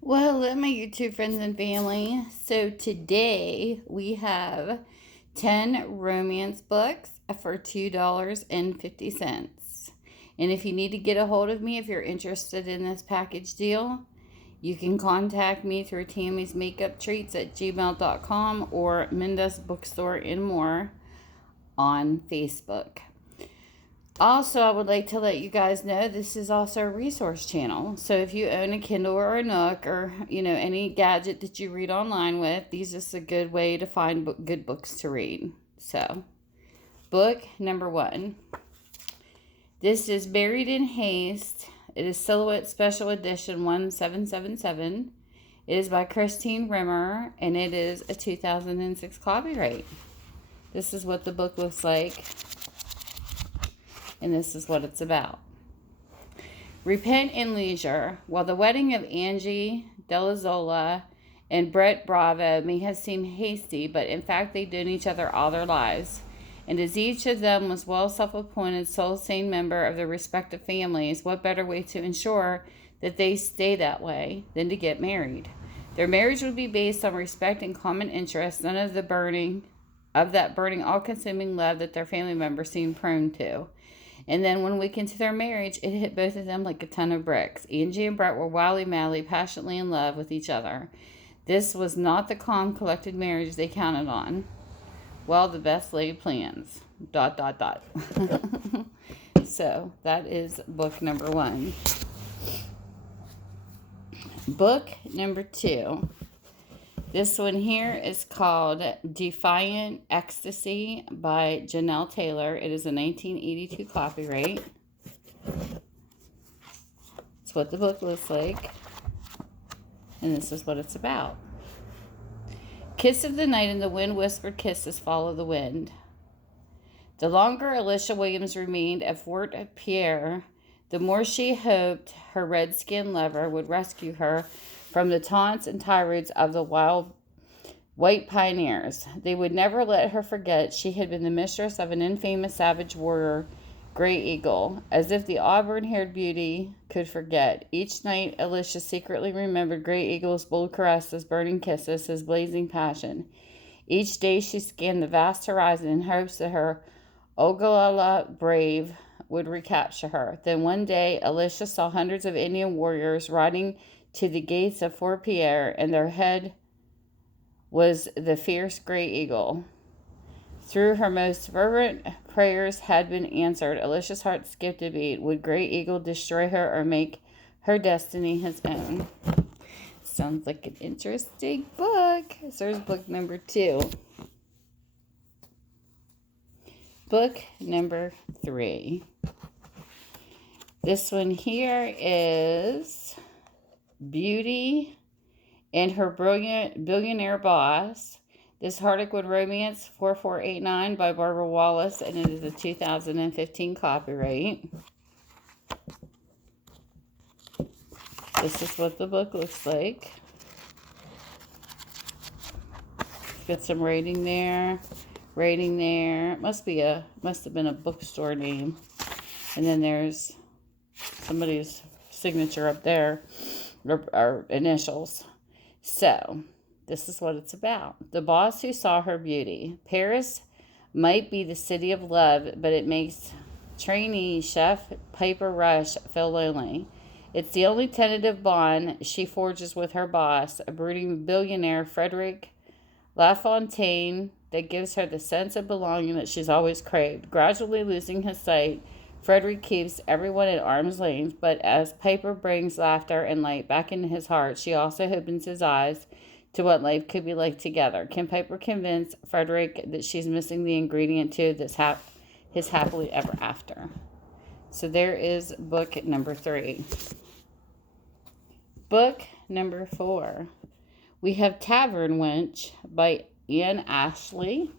Well, hello, my YouTube friends and family. So today we have 10 romance books for $2.50. And if you need to get a hold of me, if you're interested in this package deal, you can contact me through Tammy's Makeup Treats at gmail.com or Menda's Bookstore and More on Facebook. Also, I would like to let you guys know this is also a resource channel. So if you own a Kindle or a Nook or, any gadget that you read online with, these is a good way to find good books to read. So, book number 1. This is Buried in Haste. It is Silhouette Special Edition 1777. It is by Christine Rimmer, and it is a 2006 copyright. This is what the book looks like. And this is what it's about. Repent in leisure. While the wedding of Angie Delazola and Brett Bravo may have seemed hasty, but in fact they'd known each other all their lives. And as each of them was well self-appointed sole-sane member of their respective families, what better way to ensure that they stay that way than to get married? Their marriage would be based on respect and common interests, none of that burning, all-consuming love that their family members seemed prone to. And then 1 week into their marriage, it hit both of them like a ton of bricks. Angie and Brett were wildly, madly, passionately in love with each other. This was not the calm, collected marriage they counted on. Well, the best laid plans. ... So, that is book number 1. Book number 2. This one here is called Defiant Ecstasy by Janelle Taylor. It is a 1982 copyright. It's what the book looks like. And this is what it's about. Kiss of the night and the wind-whispered kisses follow the wind. The longer Alicia Williams remained at Fort Pierre, the more she hoped her red-skinned lover would rescue her from the taunts and tirades of the wild white pioneers. They would never let her forget she had been the mistress of an infamous savage warrior, Grey Eagle, as if the auburn-haired beauty could forget. Each night, Alicia secretly remembered Grey Eagle's bold caresses, burning kisses, his blazing passion. Each day she scanned the vast horizon in hopes that her Ogallala brave would recapture her. Then one day, Alicia saw hundreds of Indian warriors riding to the gates of Fort Pierre, and their head was the fierce Grey Eagle. Through her most fervent prayers had been answered. Alicia's heart skipped a beat. Would Grey Eagle destroy her or make her destiny his own? Sounds like an interesting book. So there's book number 2. Book number 3. This one here is Beauty and Her Billionaire Boss. This Harlequin Romance 4489 by Barbara Wallace, and it is a 2015 copyright. This is what the book looks like. Got some rating there. Must have been a bookstore name. And then there's somebody's signature up there, or initials. So, this is what it's about. The boss who saw her beauty. Paris might be the city of love, but it makes trainee chef Piper Rush feel lonely. It's the only tentative bond she forges with her boss, a brooding billionaire Frederick LaFontaine, that gives her the sense of belonging that she's always craved. Gradually losing his sight, Frederick keeps everyone at arm's length, but as Piper brings laughter and light back into his heart, she also opens his eyes to what life could be like together. Can Piper convince Frederick that she's missing the ingredient to his happily ever after? So there is book number 3. Book number 4. We have Tavern Wench by Ian Ashley.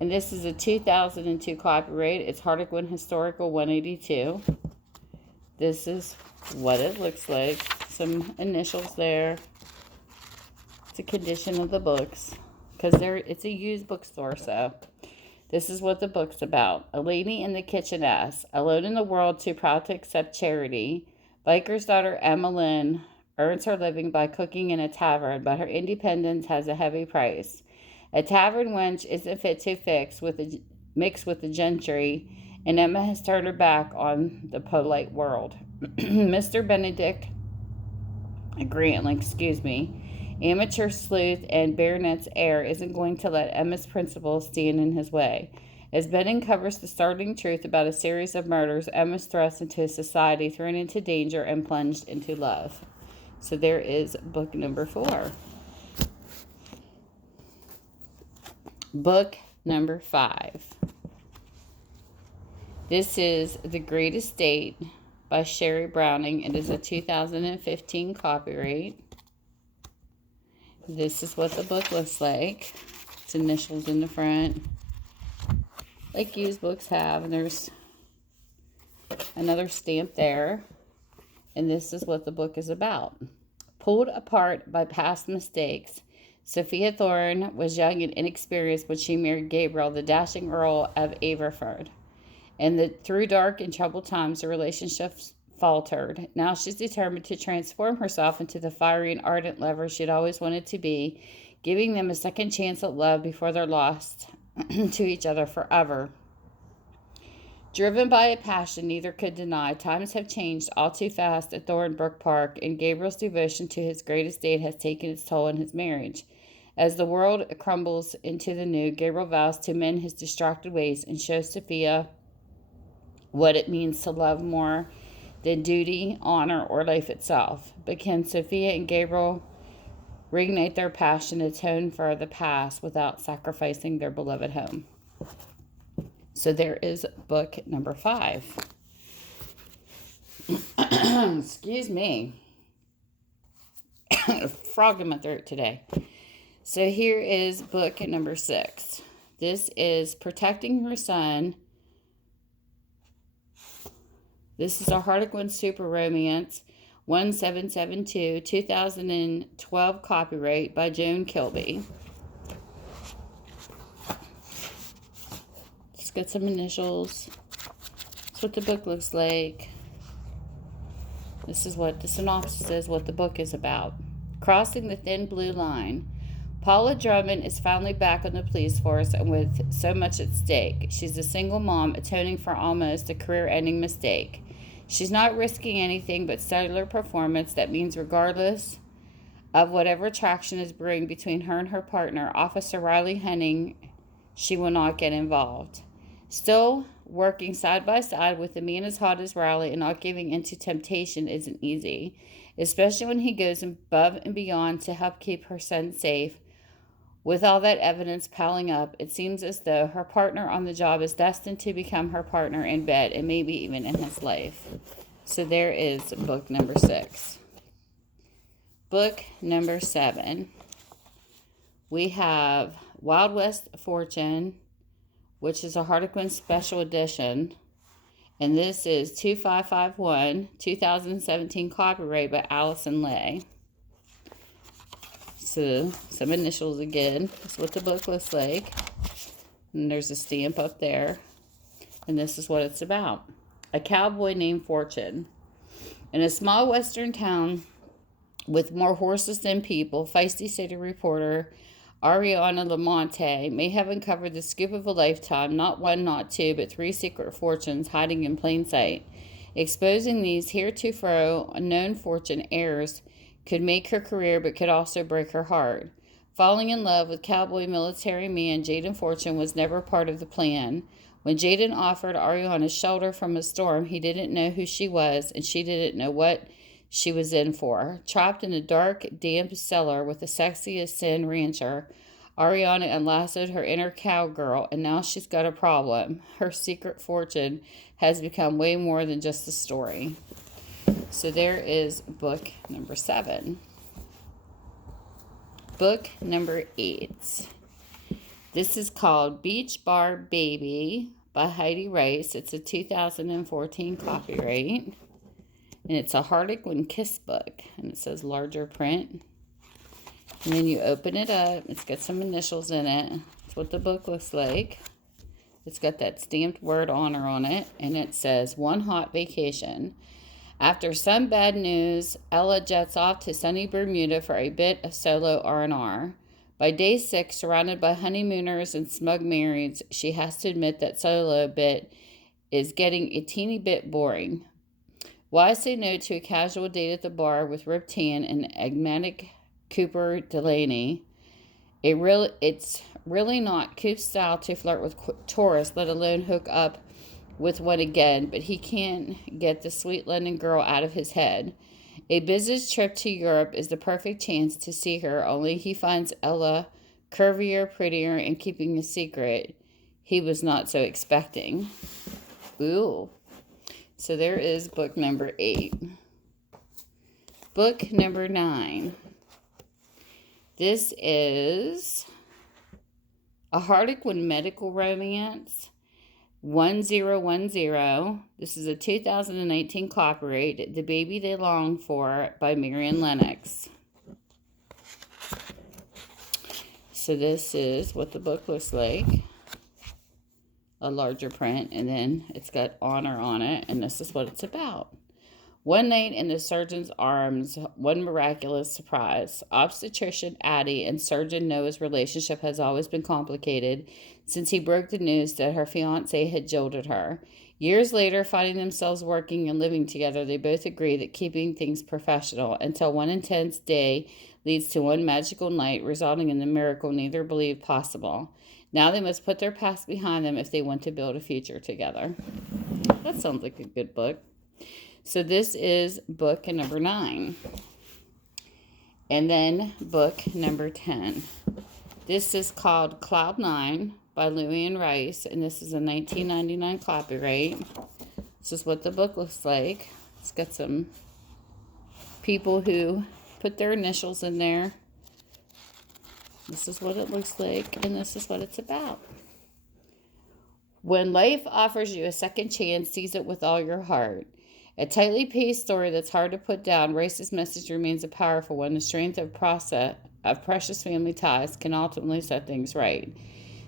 And this is a 2002 copyright. It's Harlequin Historical 182. This is what it looks like. Some initials there. It's a condition of the books, because it's a used bookstore, so this is what the book's about. A lady in the kitchenette, alone in the world, too proud to accept charity. Biker's daughter Emmeline earns her living by cooking in a tavern, but her independence has a heavy price. A tavern wench isn't fit to mix with the gentry, and Emma has turned her back on the polite world. Mr. Benedict Grantly, amateur sleuth and baronet's heir, isn't going to let Emma's principles stand in his way. As Ben uncovers the startling truth about a series of murders, Emma's thrust into a society thrown into danger and plunged into love. So there is book number 4. Book number 5. This is The Great Estate by Sherri Browning. It is a 2015 copyright. This is what the book looks like. It's initials in the front, like used books have, and there's another stamp there. And this is what the book is about. Pulled apart by past mistakes, Sophia Thorne was young and inexperienced when she married Gabriel, the dashing Earl of Averford. And through dark and troubled times, the relationship faltered. Now she's determined to transform herself into the fiery and ardent lover she'd always wanted to be, giving them a second chance at love before they're lost to each other forever. Driven by a passion neither could deny, times have changed all too fast at Thornbrook Park, and Gabriel's devotion to his great estate has taken its toll in his marriage. As the world crumbles into the new, Gabriel vows to mend his distracted ways and show Sophia what it means to love more than duty, honor, or life itself. But can Sophia and Gabriel reignite their passion, atone for the past without sacrificing their beloved home? So there is book number 5. Excuse me. Frog in my throat today. So here is book number 6. This is Protecting Her Son. This is a Harlequin Super Romance 1772, 2012 copyright by Joan Kilby. Just got some initials. That's what the book looks like. This is what the synopsis is, what the book is about. Crossing the thin blue line. Paula Drummond is finally back on the police force and with so much at stake. She's a single mom atoning for almost a career-ending mistake. She's not risking anything but stellar performance. That means regardless of whatever attraction is brewing between her and her partner, Officer Riley Henning, she will not get involved. Still, working side by side with a man as hot as Riley and not giving in to temptation isn't easy, especially when he goes above and beyond to help keep her son safe. With all that evidence piling up, it seems as though her partner on the job is destined to become her partner in bed and maybe even in his life. So there is book number 6. Book number 7. We have Wild West Fortune, which is a Harlequin special edition. And this is 2551, 2017 copyright by Allison, Leigh. So, some initials again. That's what the book looks like. And there's a stamp up there. And this is what it's about. A cowboy named Fortune. In a small western town with more horses than people, feisty city reporter Ariana Lamonte may have uncovered the scoop of a lifetime, not one, not two, but 3 secret fortunes hiding in plain sight. Exposing these heretofore unknown fortune heirs could make her career, but could also break her heart. Falling in love with cowboy military man Jaden Fortune was never part of the plan. When Jaden offered Ariana shelter from a storm, he didn't know who she was, and she didn't know what she was in for. Trapped in a dark, damp cellar with the sexiest sin rancher, Ariana unlassoed her inner cowgirl, and now she's got a problem. Her secret fortune has become way more than just a story. So there is book number 7. Book number 8. This is called Beach Bar Baby by Heidi Rice. It's a 2014 copyright. And it's a Harlequin Kiss book. And it says larger print. And then you open it up. It's got some initials in it. That's what the book looks like. It's got that stamped word honor on it. And it says, One Hot Vacation. After some bad news, Ella jets off to sunny Bermuda for a bit of solo R&R. By day 6, surrounded by honeymooners and smug marrieds, she has to admit that solo bit is getting a teeny bit boring. Why say no to a casual date at the bar with Rip Tan and enigmatic Cooper Delaney? It's really not Coop's style to flirt with tourists, let alone hook up with one again, but he can't get the sweet London girl out of his head. A business trip to Europe is the perfect chance to see her, only he finds Ella curvier, prettier, and keeping a secret he was not so expecting. Ooh. So there is book number 8. Book number 9. This is a Harlequin medical romance. 1010. This is a 2019 copyright, The Baby They Long For by Marion Lennox. So this is what the book looks like. A larger print, and then it's got honor on it, and this is what it's about. One night in the surgeon's arms, one miraculous surprise. Obstetrician Addie and Surgeon Noah's relationship has always been complicated since he broke the news that her fiancé had jilted her. Years later, finding themselves working and living together, they both agree that keeping things professional until one intense day leads to one magical night, resulting in the miracle neither believed possible. Now they must put their past behind them if they want to build a future together. That sounds like a good book. So this is book number 9. And then book number 10. This is called CloudNine by Luanne Rice, and this is a 1999 copyright. This is what the book looks like. It's got some people who put their initials in there. This is what it looks like, and this is what it's about. When life offers you a second chance, seize it with all your heart. A tightly paced story that's hard to put down, Rice's message remains a powerful one. The strength of precious family ties can ultimately set things right.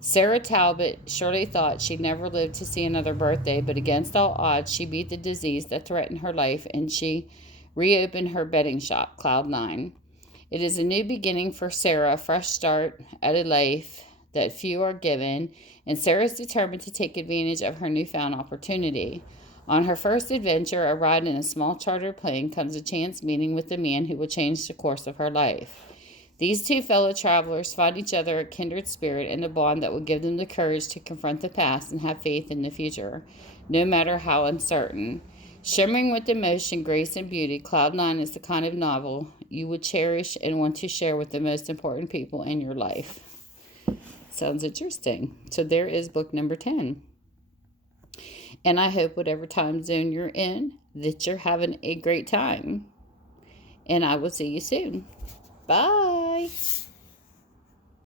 Sarah Talbot surely thought she'd never live to see another birthday, but against all odds, she beat the disease that threatened her life, and she reopened her betting shop, CloudNine. It is a new beginning for Sarah, a fresh start at a life that few are given, and Sarah is determined to take advantage of her newfound opportunity. On her first adventure, a ride in a small chartered plane, comes a chance meeting with the man who will change the course of her life. These two fellow travelers find each other a kindred spirit and a bond that will give them the courage to confront the past and have faith in the future, no matter how uncertain. Shimmering with emotion, grace, and beauty, CloudNine is the kind of novel you would cherish and want to share with the most important people in your life. Sounds interesting. So there is book number 10. And I hope whatever time zone you're in, that you're having a great time. And I will see you soon. Bye.